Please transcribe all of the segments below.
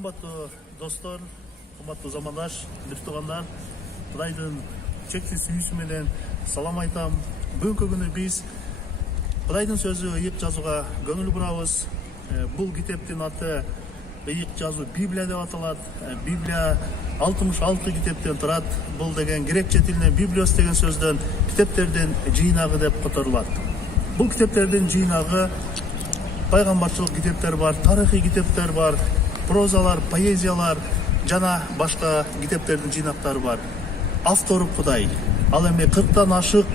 Кымбаттуу достор, кымбаттуу замандаш, бир туугандар, Кудайдын чексиз сүйүүсү менен салам айтам. Бүгүнкү күнү биз Кудайдын сөзү ыйык жазууга көңүл бурабыз. Бул китептин аты ыйык жазуу Библия деп аталат. Библия 66 китептен турат. Бул деген грекче тилинен библиос деген сөздөн китептердин жыйнагы деп которулат. Бул китептердин жыйнагы пайгамбарчылык китептер бар, тарыхый китептер бар, прозалар, поэзиялар жана башка китептердин жыйнактары бар. Автору Кудай. Ал эми 40тан ашык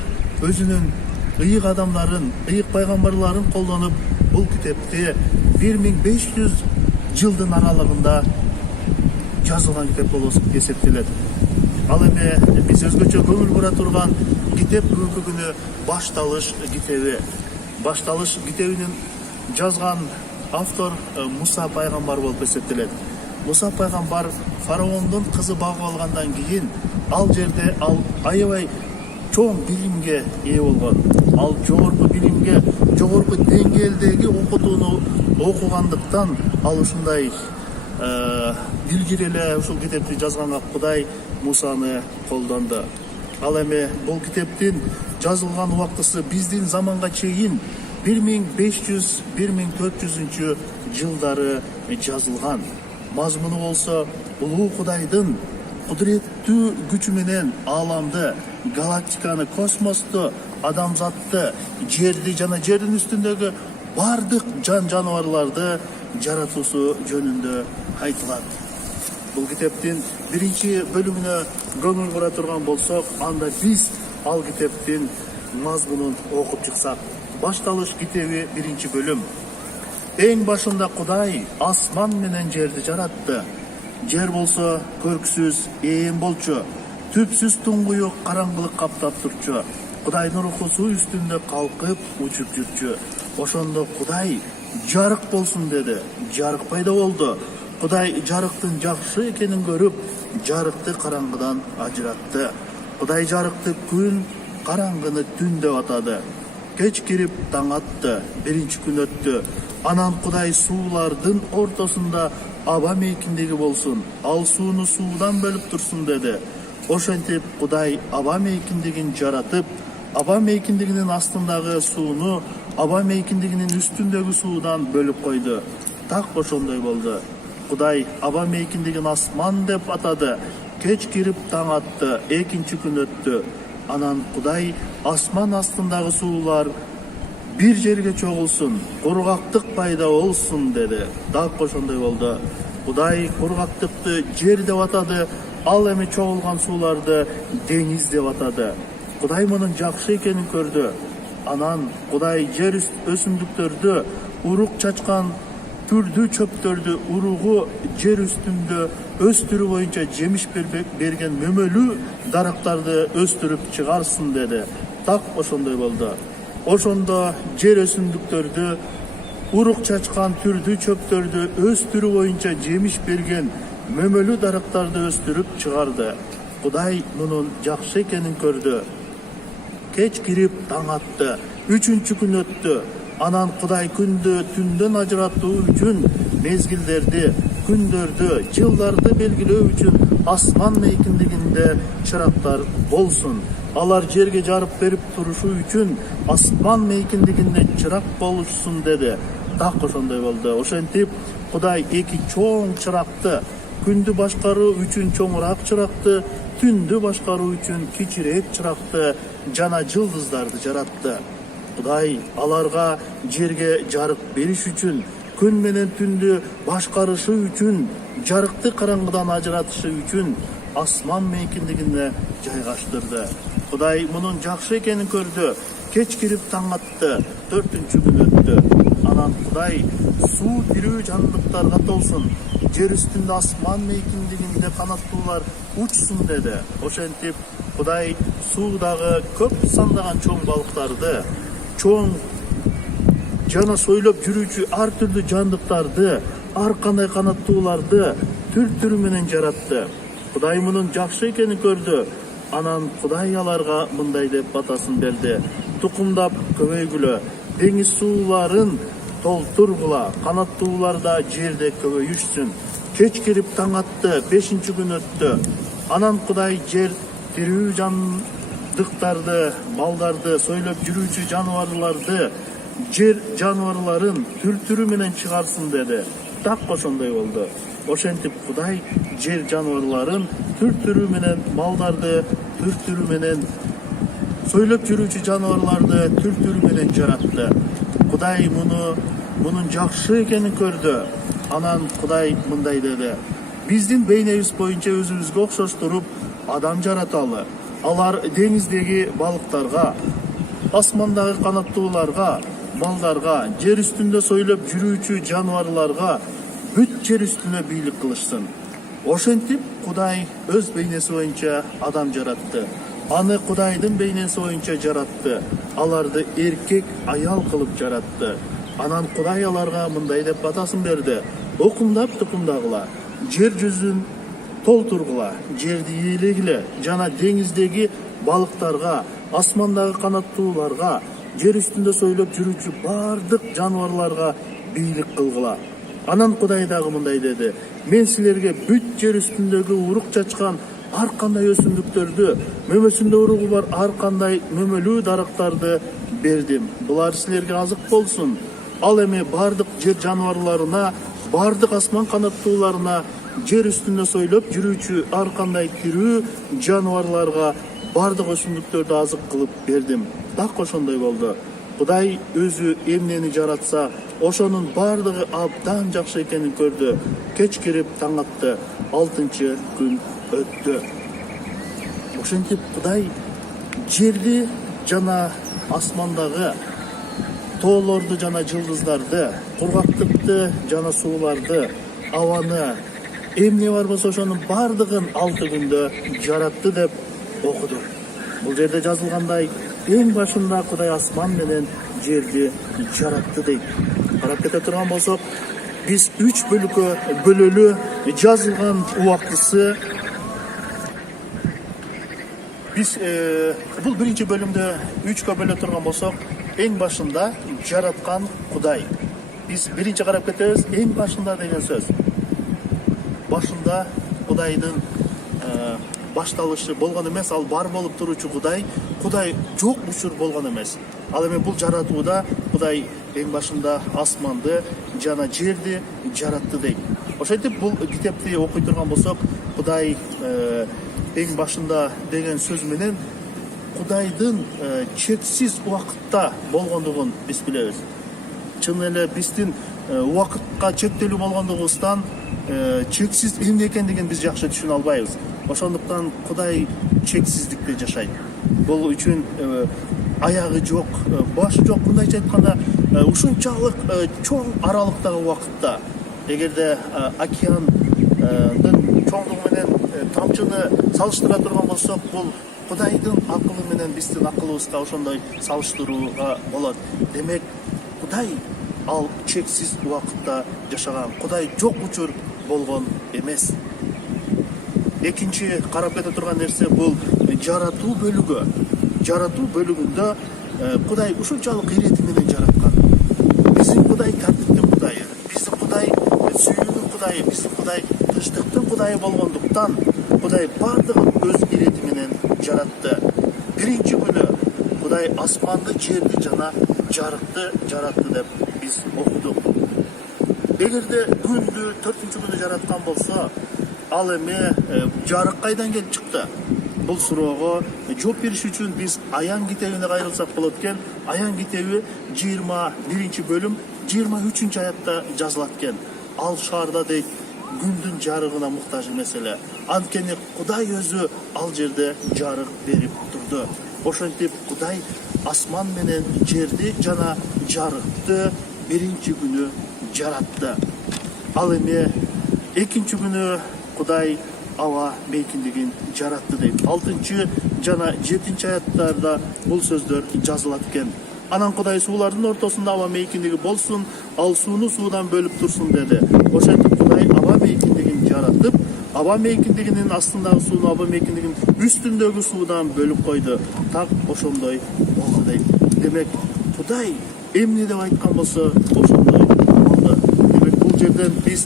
өзүнүн ыйык адамдарын, ыйык пайгамбарларын колдонуп, бул китепти 1500 жылдын аралыгында жазылган китеп болуп эсептелет. Ал эми биз өзгөчө көңүл бура турган китеп бүгүнкү күнү Башталыш китеби. Башталыш китебинин жазган автор Муса пайгамбар болуп эсептелет. Муса пайгамбар фараондун кызы багып алгандан кийин ал жерде ал аябай чоң билимге ээ болгон. Ал жогорку билимге, жогорку деңгээлдеги окутууну окугандыктан ал ушундай билгири эле ушул китепти жазганга Кудай Мусаны колдонду. Ал эми бул китептин жазылган убактысы биздин заманга чейин 1500-1400 жылдары жазылган. Мазмуну болсо улуу Кудайдын кудуреттүү күчү менен аламды, галактиканы, космосту, адамзатты, жерди жана жердин үстүндөгү бардык жан жаныбарларды жаратуусу жөнүндө айтылат. Бул китептин биринчи бөлүмүнө көңүл бура турган болсок, анда биз ал китептин мазмунун окуп чыксак. Башталыш китеби биринчи бөлүм. Эң башында Кудай асман менен жерди жаратты. Жер болсо көрксүз, ээн болчу, түпсүз туңгуюк караңгылык каптап турчу. Кудайдын руху суу үстүндө калкып учуп жүрчү. Ошондо Кудай жарык болсун деди. Жарык пайда болду. Кудай жарыктын жакшы экенин көрүп, жарыкты караңгыдан ажыратты. Кудай жарыкты күн, караңгыны түн деп атады. Кеч кирип таң атты, биринчи күн өттү. Анан Кудай суулардын ортосунда аба мейкиндиги болсун, ал сууну суудан бөлүп турсун деди. Ошентип Кудай аба мейкиндигин жаратып, аба мейкиндигинин астындагы сууну аба мейкиндигинин үстүндөгү суудан бөлүп койду. Так ошондой болду. Кудай аба мейкиндигин асман деп атады. Кеч кирип таң атты, экинчи күн өттү. Анан Кудай асман астындагы суулар бир жерге чогулсун, кургактык пайда болсун деди. Так ошондой болду. Кудай кургактыкты жер деп атады, ал эми чогулган сууларды деңиз деп атады. Кудай мунун жакшы экенин көрдү. Анан Кудай жер өсүмдүктөрдү, урук чачкан түрдүү чөптөрдү, уругу жер үстүндө өстүрүү боюнча жемиш берген мөмөлүү дарактарды өстүрүп чыгарсын деди. Так ошондой болду. Ошондо жер өсүмдүктөрдү, урук чачкан түрдүү чөптөрдү өстүрүү боюнча жемиш берген мөмөлүү дарактарды өстүрүп чыгарды. Кудай мунун жакшы экенин көрдү. Кеч кирип таң атты, үчүнчү күн өттү. Анан Кудай күндү түндөн ажыратуу үчүн мезгилдерди, күндөрдү, жылдарды белгилөө үчүн асман мейкиндигинде чырактар болсун. Алар жерге жарык берип турушу үчүн асман мейкиндигинде чырак болушсун деди. Так ошондой болду. Ошентип Кудай эки чоң чыракты, күндү башкаруу үчүн чоңураак чыракты, түндү башкаруу үчүн кичирээк чыракты жана жылдыздарды жаратты. Кудай аларга жерге жарык бериш үчүн, күн менен түндү башкарышы үчүн, жарыкты караңгыдан ажыратышы үчүн асман мейкиндигине жайгаштырды. Кудай мунун жакшы экенин көрдү. Кеч кирип таң атты, төртүнчү күн өттү. Анан Кудай суу тирүү жандыктарга толсун, жер үстүндө асман мейкиндигинде канаттуулар учсун деди. Ошентип Кудай суудагы көп сандаган чоң балыктарды, чоң жана сойлоп жүрүүчү ар түрдүү жандыктарды, ар кандай канаттууларды түр-түрү менен жаратты. Кудай мунун жакшы экенин көрдү. Анан Кудай аларга мындай деп батасын берди. Тукумдап көбөйгүлө, деңиз сууларын толтургула, канаттуулар да жерде көбөйүшсүн. Keç кирип таң атты, 5-ші күн өтті. Анан Кудай жер тирүү жандыктарды, малдарды, сойлоп жүрүүчү жаныбарларды, жер жаныбарларын түр-түрү менен чыгарсын деди. Так ошондой болду. Ошентип Кудай жер жаныбарларын түр-түрү менен, малдарды түр-түрү менен, сойлоп жүрүүчү жаныбарларды түр-түрү менен жаратты. Кудай мунун жакшы экенин көрдү. Анан Кудай мындай деди: биздин бейнебиз боюнча өзүбүзгө окшоштуруп адам жараталы. Алар деңиздеги балыктарга, асмандагы канаттууларга, малдарга, жер үстүндө сойлоп жүрүүчү жаныбарларга, бүт жер үстүнө бийлик кылышсын. Ошентип Кудай өз бейнеси боюнча адам жаратты. Аны Кудайдын бейнеси боюнча жаратты. Аларды эркек, аял кылып жаратты. Анан Кудай аларга мындай деп батасын берди: окундап тукумдагыла, жер жүзүн толтургула, жерди ээлегиле, жана деңиздеги балыктарга, асмандагы канаттууларга, жер үстүндө сойлоп жүрүүчү бардык жаныбарларга бийлик кылгыла. Анан Кудай дагы мындай деди: мен силерге бүт жер үстүндөгү урук чачкан ар кандай өсүмдүктөрдү, мөмөсүндө уругу бар ар кандай мөмөлүү дарактарды бердим. Булар силерге азык болсун. Ал эми бардык жер жаныбарларына, бардык асман канаттууларына, жер үстүндө сойлоп жүрүүчү ар кандай тирүү жаныбарларга бардык өсүмдүктөрдү азык кылып бердим. Так ошондой болду. Кудай өзү эмнени жаратса, ошонун бардыгы абдан жакшы экенин көрдү. Кеч кирип таң атты, 6-чы күн өттү. Ошентип Кудай жерди жана асмандагы тоолорду жана жылдыздарды, кургактыкты жана сууларды, абаны, эмне бар болсо ошонун бардыгын 6 күндө жаратты деп окудук. Бул жерде жазылгандай, эң башында Кудай асман менен жерди жаратты дейт. Карап кете турган болсок, биз 3 бөлүккө бөлөлүү жазылган убактысы. Биз бул биринчи бөлүмдө 3кө бөлө турган болсок, эң башында жараткан Кудай. Биз биринчи карап кетебиз, эң башында деген сөз. Башында Кудайдын башталышы болгон эмес, ал бар болуп туруучу Кудай. Кудай жок учур болгон эмес. Ал эми бул жаратууда Кудай эң башында асманды жана жерди жаратты дейт. Ошентип бул китепти окуй турган болсок, Кудай эң башында деген сөз менен Кудайдын чексиз убакытта болгондугун биз билебиз. Чын эле биздин убакытка чектелүү болгондугубуздан чексиз эмне экендигин биз жакшы түшүнө албайбыз. Ошондуктан Кудай чексиздикте жашайт. Бул үчүн аягы жок, башы жок, мындайча айтканда, ушунчалык чоң аралыктагы убакытта, эгерде океандын чоңдугу менен тамчыны салыштыра турган болсок, бул Кудайдын акылы менен биздин акылыбызга ошондой салыштырууга болот. Демек, Кудай ал чексиз убакытта жашаган. Кудай жок учур болгон эмес. Экинчи карап кете турган нерсе бул жаратуу бөлүгү. Жаратуу бөлүгүндө Кудай ушунчалык ирети менен жараткан. Биздин Кудай тартиптин Кудайы, биздин Кудай сүйүүнүн Кудайы, биздин Кудай тынчтыктын Кудайы болгондуктан Кудай бардыгын өз ирети менен жаратты. Биринчи күнү Кудай асманды, жерди жана жарыкты жаратты деп биз окудук. Эгерде күндү 4-чү күнү жараткан болсо, ал эми жарык кайдан келип чыкты? Бул суроого жооп бериш үчүн биз Аян китебине кайрылсак болот экен. Аян китеби 21 бөлүм 23 аятта жазылат экен. Ал шаарда дейт, күндүн жарыгына муктаж эмес эле. Анткени Кудай өзү ал жерде жарык берип турду. Ошентип Кудай асман менен жерди жана жарыкты биринчи күнү жаратты. Ал эми экинчи күнү Кудай аба мейкиндигин жаратты дейт. 6 жана 7 аяттарда бул сөздөр жазылат экен. Анан Кудай суулардын ортосунда аба мейкиндиги болсун, ал сууну суудан бөлүп турсун деди. Ошентип Кудай аба мейкиндигин жаратып, аба мейкиндигинин астындагы сууну аба мейкиндигинин үстүндөгү суудан бөлүп койду. Так ошондой болду дейт. Демек, Кудай эмне деп айткан болсо, ошондой болду. Демек, бул жерден биз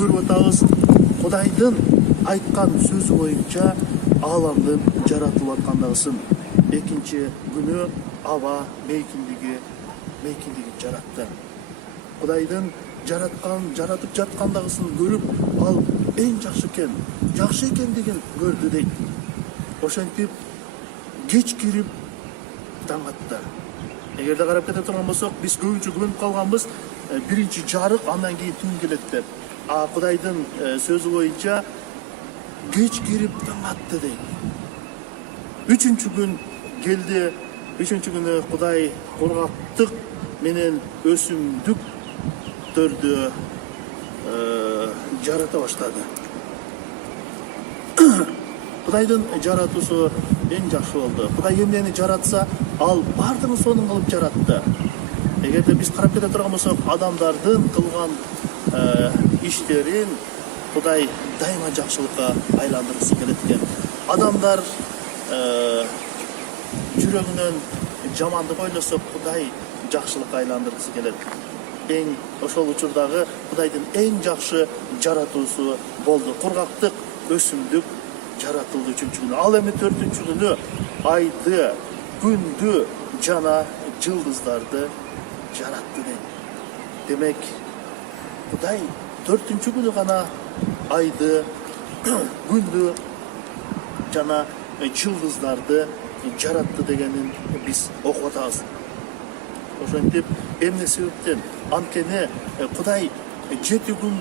көрүп атабыз. Кудайдын айткан сөзү боюнча ааламдын жаратылып аткандыгын. Экинчи күнү аба мейкиндиги жаратты. Кудайдын жаратып жаткандыгын көрүп, ал эң жакшы экендигин көрдү дейт. Ошентип кеч кирип таң атты. Эгерде карап кете турган болсок, биз көбүнчө күбөнүп калганбыз, биринчи жарык, андан кийин түн келет деп. А Кудайдын сөзү боюнча кеч кирип таң атты дейт. Үчүнчү күн келди. Үчүнчү күнү Кудай кургактык менен өсүмдүктөрдү жарата баштады. Кудайдын жаратуусу эң жакшы болду. Кудай эмнени жаратса, ал бардыгын сонун кылып жаратты. Эгерде биз карап кете турган болсок, адамдардын кылган иштерин Кудай дайыма жакшылыкка айландыргысы келет экен. Адамдар жүрөгүнөн жамандык ойлосо, Кудай жакшылыкка айландыргысы келет. Ошол учурдагы Кудайдын эң жакшы жаратуусу болду. Кургактык өсүмдүк жаратылды үчүнчү күнү. Ал эми төртүнчү күнү айды, күндү жана жылдыздарды жаратты дейт. Демек, Кудай төртүнчү күнү гана айды, күндү жана жылдыздарды жаратты дегенин биз окуп атабыз. Ошентип, эмне себептен? Анткени Кудай 7 күн,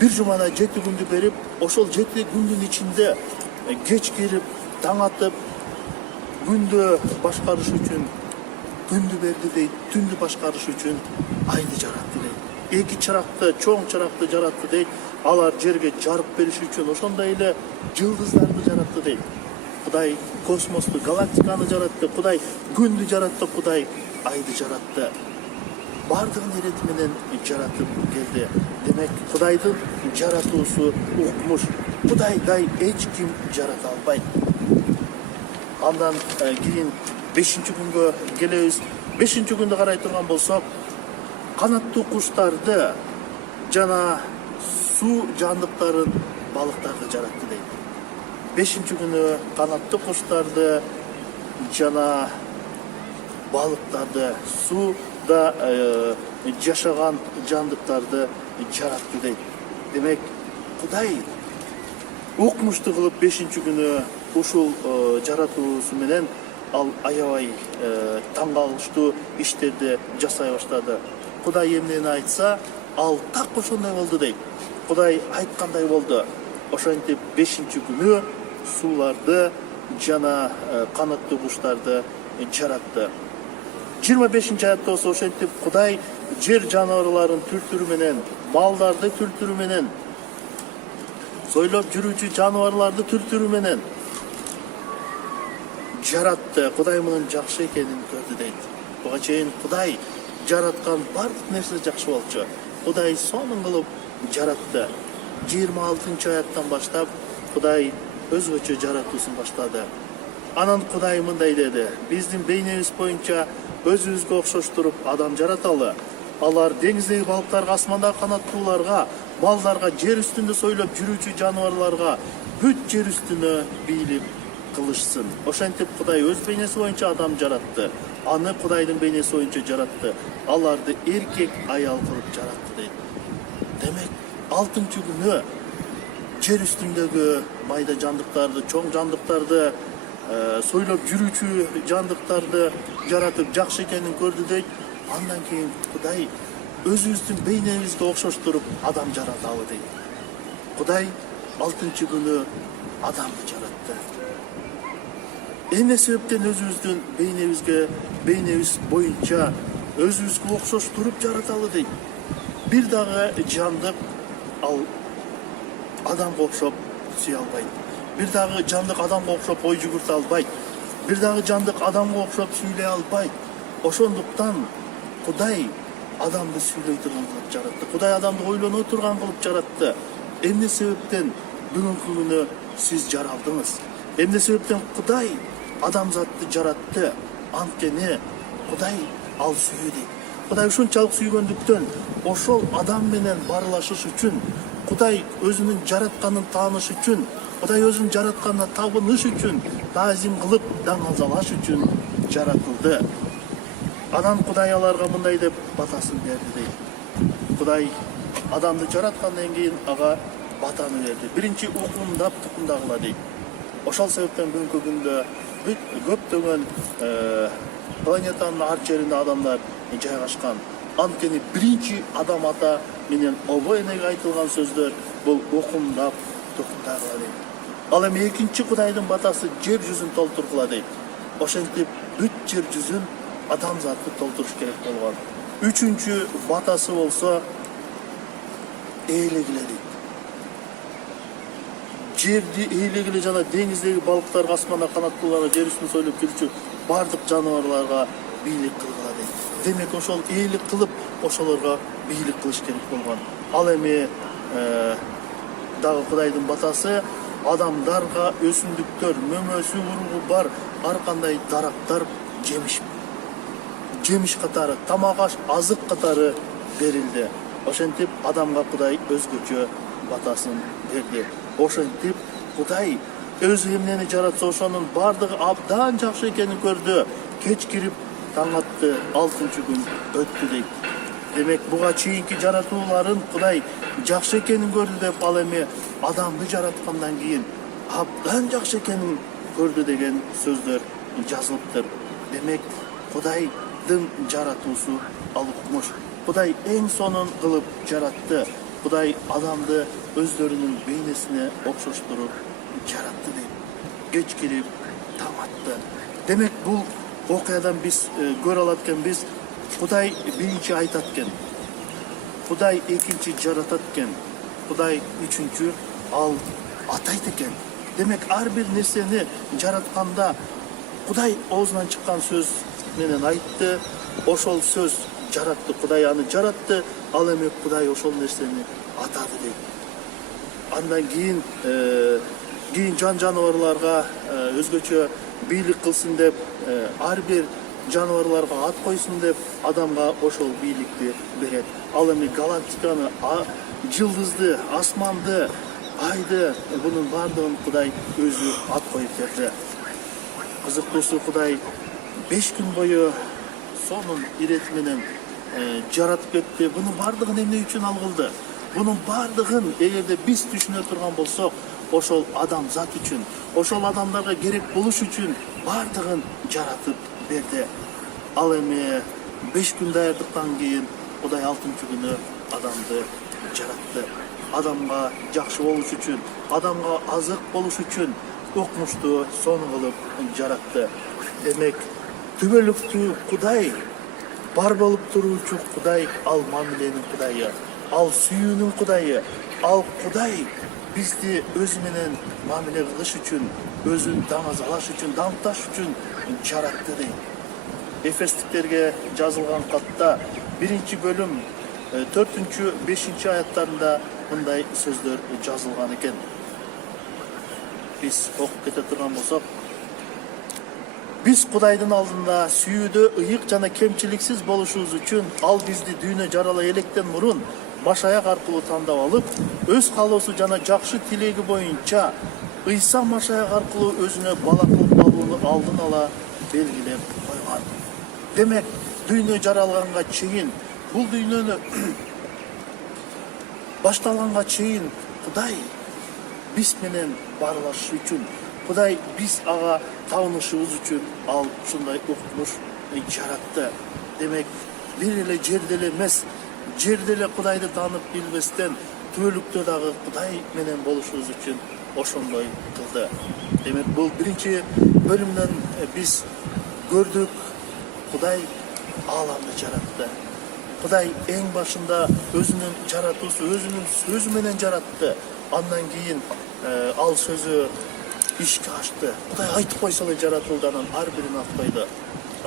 бир жумада 7 күндү берип, ошол 7 күндүн ичинде кеч кирип, таң атып, күндү башкарыш үчүн күндү берди дейт, түндү башкарыш үчүн айды жаратты дейт. 2 чыракты, чоң чыракты жаратты дейт. Алар жерге жарык бериш үчүн, ошондой эле жылдыздарды жаратты дейт. Кудай космосту, галактиканы жаратты. Кудай күндү жаратты, Кудай айды жаратты. Бардыгын ирети менен жаратып келди. Демек, Кудайдын жаратуусу укмуш. Кудайдай эч ким жарата албайт. Андан кийин 5-чи күнгө келебиз. 5-чи күндү карай турган болсок, канаттуу куштарды жана суу жандыктарын, балыктарды жаратты дейт. 5-чи күнү канаттуу куштарды жана балыктарды, сууда жашаган жандыктарды жаратты дейт. Демек, Кудай укмушту кылып 5-чи күнү ушул жаратуусу менен ал аябай таң калыштуу иштерди жасай баштады. Кудай эмнени айтса, ал так ошондой болду дейт. Кудай айткандай болду. Ошентип 5-чи күнү сууларды жана канаттуу куштарды жаратты. 25-чи аятта болсо, ошентип Кудай жер жаныбарларын түр-түрү менен, малдарды түр-түрү менен, сойлоп жүрүүчү жаныбарларды түр-түрү менен жаратты. Кудай мунун жакшы экенин көрдү дейт. Буга чейин Кудай жараткан бардык нерсе жакшы болчу. Кудай сонун кылып жаратты. 26-чы аяттан баштап Кудай өзгөчө жаратуусун баштады. Анан Кудай мындай деди: биздин бейнебиз боюнча өзүбүзгө окшоштуруп адам жараталы. Алар деңиздеги балыктарга, асмандагы канаттууларга, малдарга, жер үстүндө сойлоп жүрүүчү жаныбарларга, бүт жер үстүнө бийлик кылышсын. Ошентип Кудай өз бейнеси боюнча адам жаратты. Аны Кудайдын бейнеси боюнча жаратты. Аларды эркек, аял кылып жаратты дейт. Демек, 6-чы күнү жер үстүндөгү майда жандыктарды, чоң жандыктарды, сойлоп жүрүүчү жандыктарды жаратып жакшы экенин көрдү дейт. Андан кийин Кудай өзүбүздүн бейнебизге окшоштуруп адам жараталы дейт. Кудай 6-чы күнү адамды жаратты. Эмне себептен өзүбүздүн бейнебиз боюнча өзүбүзгө окшоштуруп жараталы дейт. Бир дагы жандык ал адамга окшоп сүйө албайт. Бир дагы жандык адамга окшоп ой жүгүртө албайт. Бир дагы жандык адамга окшоп сүйлөй албайт. Ошондуктан Кудай адамды сүйлөй турган кылып жаратты. Кудай адамды ойлоно турган кылып жаратты. Эмне себептен бүгүнкү күнү сиз жаралдыңыз? Эмне себептен Кудай адамзатты жаратты? Анткени Кудай ал сүйүү дейт. Кудай ушунчалык сүйгөндүктөн ошол адам менен баарлашыш үчүн, Кудай өзүнүн жаратканын тааныш үчүн, Кудай өзүнүн жаратканына табыныш үчүн, таазим кылып даңазалаш үчүн жаратылды. Анан Кудай аларга мындай деп батасын берди дейт. Кудай адамды жараткандан кийин ага батаны берди. Биринчи укумдап тукумдагыла дейт. Ошол себептен бүгүнкү күндө көптөгөн планетанын ар жеринде адамдар жайгашкан. Анткени биринчи адам ата менен обо энеге айтылган сөздөр бул укумдап тукумдагыла дейт. Ал эми экинчи Кудайдын батасы жер жүзүн толтургула дейт. Ошентип бүт жер жүзүн адамзатты толтуруш керек болгон. Үчүнчү батасы болсо ээлегиле дейт. Жерди ээлегиле жана деңиздеги балыктарга, асманда канаттууларга, жер үстүндө сойлоп жүрчү бардык жаныбарларга бийлик кылгыла дейт. Демек ошол ээлик кылып, ошолорго бийлик кылыш керек болгон. Ал эми дагы Кудайдын батасы адамдарга өсүмдүктөр, мөмөсү, уругу бар ар кандай дарактар жемиш катары, тамак аш, азык катары берилди. Ошентип адамга Кудай өзгөчө батасын берди. Ошентип Кудай өзү эмнени жаратса ошонун бардыгы абдан жакшы экенин көрдү. Кеч кирип таң атты, 6-чы күн өттү дейт. Демек буга чейинки жаратууларын Кудай жакшы экенин көрдү деп, ал эми адамды жараткандан кийин абдан жакшы экенин көрдү деген сөздөр жазылыптыр. Демек Кудайдын жаратуусу ал укмуш. Кудай эң сонун кылып жаратты. Кудай адамды өздөрүнүн бейнесине окшоштуруп жаратты дейт. Кеч кирип таң атты. Демек бул окуядан биз көрө алат экенбиз, Кудай биринчи айтат экен, Кудай экинчи жаратат экен, Кудай үчүнчү ал атайт экен. Демек ар бир нерсени жаратканда Кудай оозунан чыккан сөз менен айтты, ошол сөз жаратты, Кудай аны жаратты, ал эми Кудай ошол нерсени атады дейт. Андан кийин жаныбарларга өзгөчө бийлик кылсын деп, ар бир жаныбарларга ат койсун деп, адамга ошол бийликти берет. Ал эми галактиканы, жылдызды, асманды, айды, бунун бардыгын Кудай өзү ат коюп берди. Кызыктуусу, Кудай 5 күн бою сонун ирети менен жаратып кетти. Бунун бардыгын эмне үчүн ал кылды? Бунун бардыгын эгерде биз түшүнө турган болсок, ошол адамзат үчүн, ошол адамдарга керек болуш үчүн бардыгын жаратып берди. Ал эми 5 күн даярдыктан кийин Кудай 6-чы күнү адамды жаратты. Адамга жакшы болуш үчүн, адамга азык болуш үчүн укмушту сонун кылып жаратты. Демек түбөлүктүү Кудай, бар болуп туруучу Кудай, ал мамиленин Кудайы, ал сүйүүнүн Кудайы, ал Кудай бизди өзү менен мамиле кылыш үчүн, өзүн даңазалаш үчүн, дамташ үчүн жаратты дейт. Эфестиктерге жазылган катта 1-бөлүм 4-5 аяттарында мындай сөздөр жазылган экен. Биз окуп кете турган болсок, биз Кудайдын алдында сүйүүдө ыйык жана кемчиликсиз болушубуз үчүн ал бизди дүйнө жарала электен мурун Машаяк аркылуу тандап алып, өз каалоосу жана жакшы тилеги боюнча Ыйса Машаяк аркылуу өзүнө бала кылып алууну алдын ала белгилеп койгон. Демек дүйнө жаралганга чейин, бул дүйнөнү башталганга чейин Кудай биз менен баарлашыш үчүн, Кудай биз ага табынышыбыз үчүн ал ушундай укмуш жаратты. Демек бир эле жерде эле эмес, жерде эле Кудайды таанып билбестен, түбөлүктө дагы Кудай менен болушубуз үчүн ошондой кылды. Демек бул 1-бөлүмдөн биз көрдүк, Кудай ааламды жаратты. Кудай эң башында өзүнүн жаратуусу, өзүнүн сөзү менен жаратты. Андан кийин ал сөзү ишке ашты. Кудай айтып койсо эле жаратылды, анан ар бирин аткойду.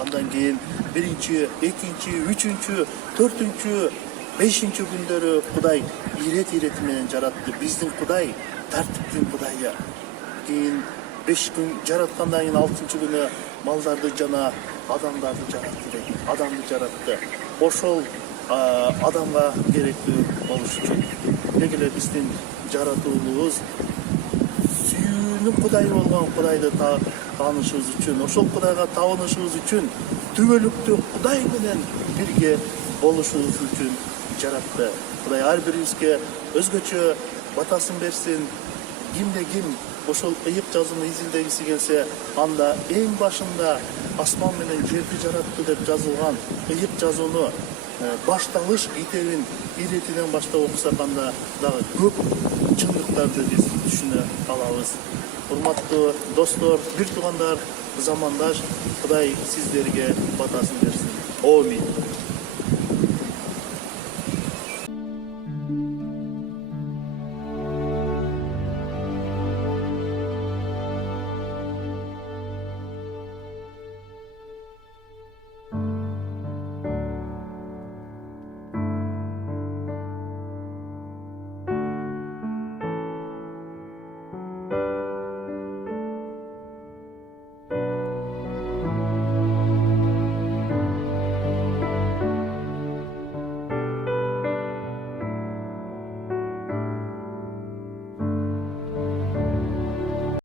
Андан кийин 1-2, 3, 4, 5 күндөрү Кудай ирети менен жаратты. Биздин Кудай тартиптин Кудайы. Кийин 5 күн жараткандан кийин 6-чы күнү малдарды жана адамдарды жаратты дейт. Адамды жаратты. Ошол адамга керектүү болуш үчүн деги эле биздин жаратуулубуз сүйүүнүн Кудайы болгон Кудайды таанышыбыз үчүн, ошол Кудайга табынышыбыз үчүн, түбөлүктүү Кудай менен бирге болушубуз үчүн жаратты. Кудай ар бирибизге өзгөчө батасын берсин. Кимде ким ошол ыйык жазууну изилдегиси келсе, анда эң башында асман менен жерди жаратты деп жазылган ыйык жазууну башталыш китебин иретинен баштап окусак, анда дагы көп чындыктарды биз түшүнө алабыз. Урматтуу достор, бир туугандар, замандаш, Кудай сиздерге батасын берсин. Амин.